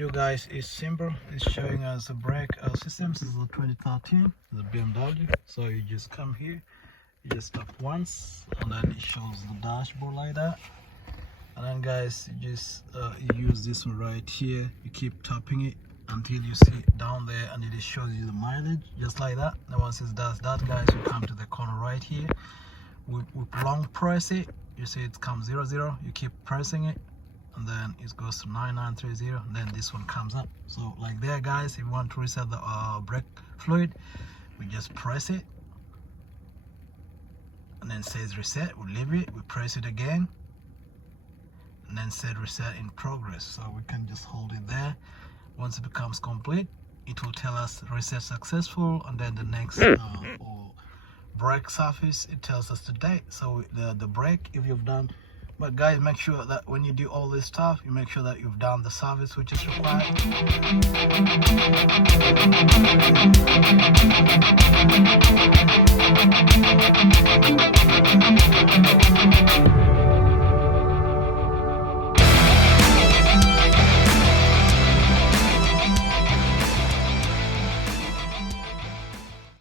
do, guys, is simple. It's showing us a brake system. This is a 2013, the BMW. So you just come here, you just tap once, and then it shows the dashboard like that. And then, guys, you just you use this one right here. You keep tapping it until you see it down there, and it just shows you the mileage, just like that. And once it does that, guys, you come to the corner right here. We long press it. You see it comes 00. You keep pressing it, and then it goes to 9930, and then this one comes up. So like there, guys, if you want to reset the brake fluid, we just press it, and then says reset. We leave it, we press it again, and then said reset in progress. So we can just hold it there. Once it becomes complete, it will tell us reset successful, and then the next for brake surface, it tells us the date. So the brake, if you've done, but guys, make sure that when you do all this stuff, you make sure that you've done the service which is required.